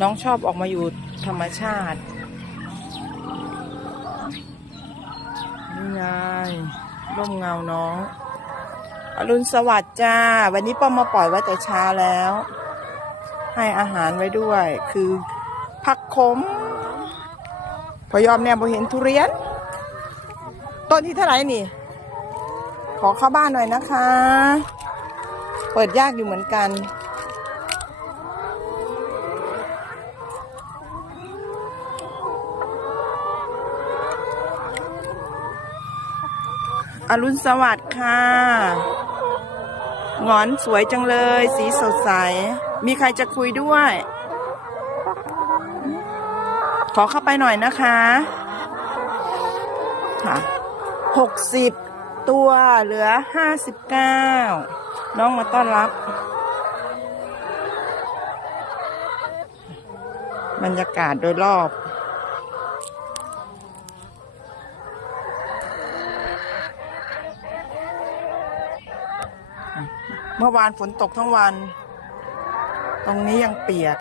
น้องชอบออกมาอยู่ธรรมชาตินี่ไงร่มเงาน้อง อรุณสวัสดิ์จ้า วันนี้ป้อมมาปล่อยไว้แต่เช้าแล้ว ให้อาหารไว้ด้วย คือผักขม พอยอมเนี่ยพอเห็นทุเรียน ต้นที่เท่าไหร่นี่ ขอเข้าบ้านหน่อยนะคะ เปิดยากอยู่เหมือนกัน อรุณสวัสดิ์ค่ะหงอนสวยจังเลย สีสดใส มีใครจะคุยด้วย ขอเข้าไปหน่อยนะคะค่ะหกสิบตัวเหลือห้าสิบเก้าน้องมาต้อนรับ บรรยากาศโดยรอบ เมื่อวานฝนตกทั้งวัน ตรงนี้ยังเปียก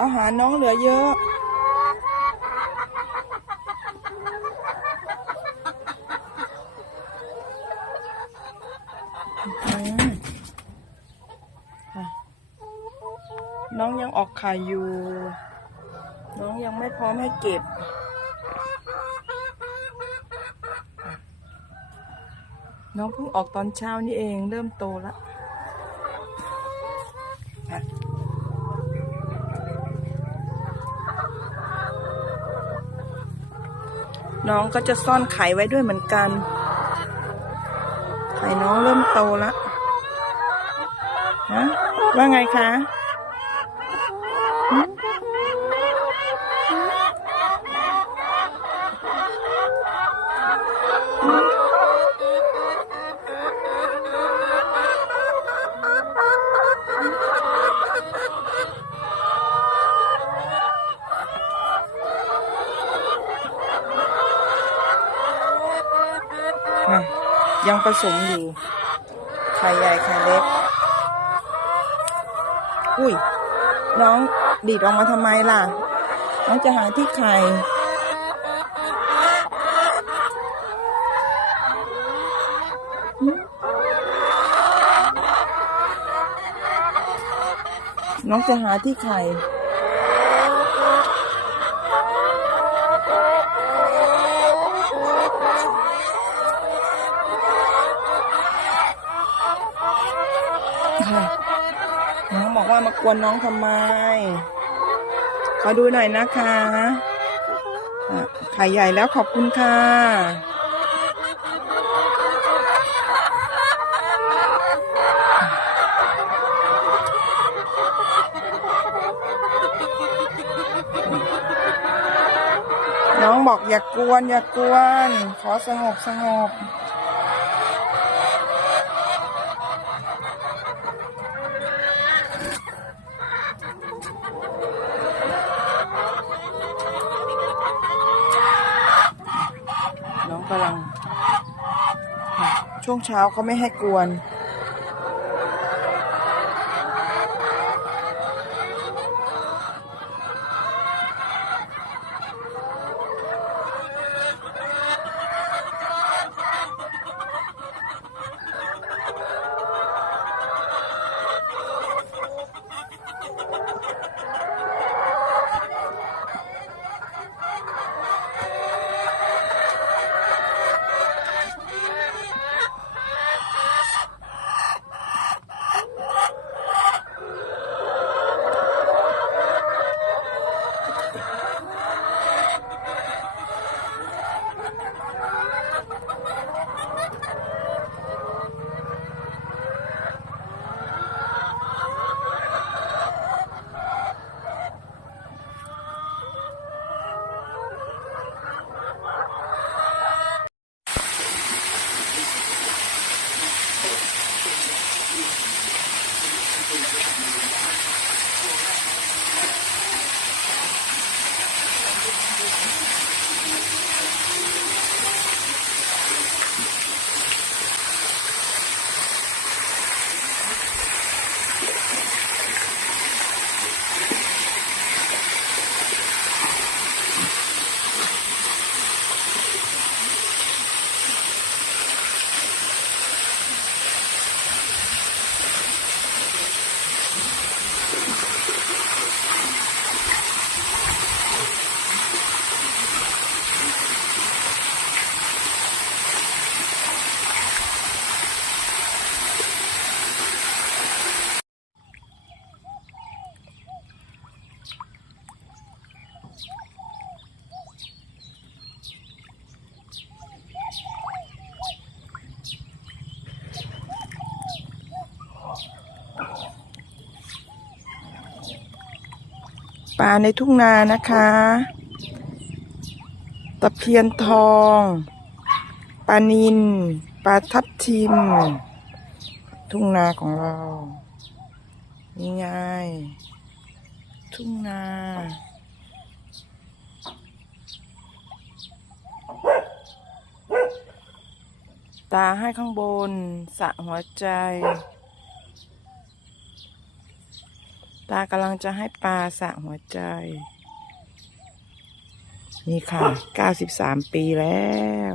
อาหารน้องเหลือเยอะ อืมค่ะน้อง ยังออกไข่อยู่น้องยังไม่พร้อมให้เก็บ น้องเพิ่งออกตอนเช้านี่เองเริ่มโตแล้วค่ะน้องก็จะซ่อนไข่ไว้ด้วยเหมือนกัน ไข่น้องเริ่มโตแล้วฮะว่าไงคะ ยังผสมอยู่ไข่ใหญ่ไข่เล็ก อุ้ย น้องดีดออกมาทำไมล่ะ น้องจะหาที่ไข่น้องจะหาที่ไข่ ค่ะน้องบอ กวนน้องทำไม ขอดูหน่อยนะคะอะไข่ใหญ่แล้วขอบคุณค่ะ น้องบอกอย่ากวนอย่ากวน ขอสงบสงบ น้องกำลังค่ะ ช่วงเช้าเขาไม่ให้กวน ลาในทุ่งนานะคะ ตะเพียนทอง ปลานินปลาทับทิม ทุ่งนาของเรานี่ไงทุ่งนาตาให้ข้างบนสะหัวใจ ตากำลังจะให้ปลาสระหัวใจ นี่ค่ะ 93 ปีแล้ว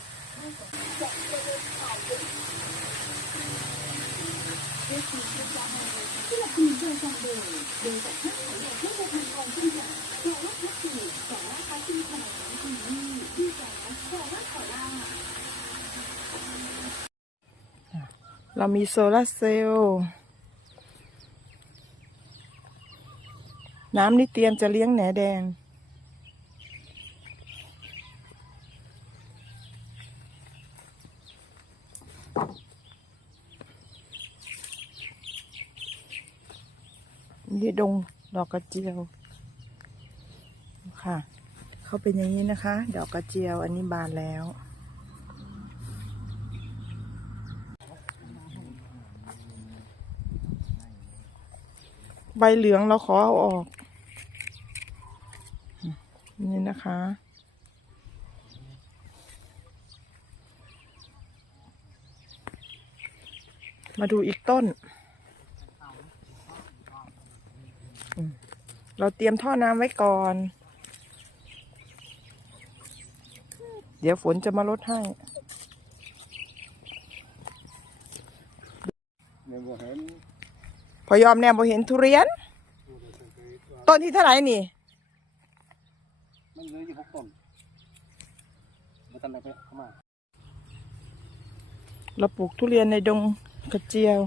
รามีโซลาร์เซลล์น้ำนี่เตรียมจะเลี้ยงแหนแดงมีดงดอกกระเจียว ค่ะ เขาเป็นอย่างนี้นะคะ ดอกกระเจียวอันนี้บานแล้ว ใบเหลืองเราขอเอาออก นี่นะคะ มาดูอีกต้น เราเตรียมท่อน้ำไว้ก่อน เดี๋ยวฝนจะมาลดให้เนี่ยเห็น อยอมแนมพอเห็นทุเรียน ต้นที่เท่าไหร่นี่ มันเหลืออยู่หกต้นมาทันได้ไปเข้ามา เราปลูกทุเรียนในดงกระเจียว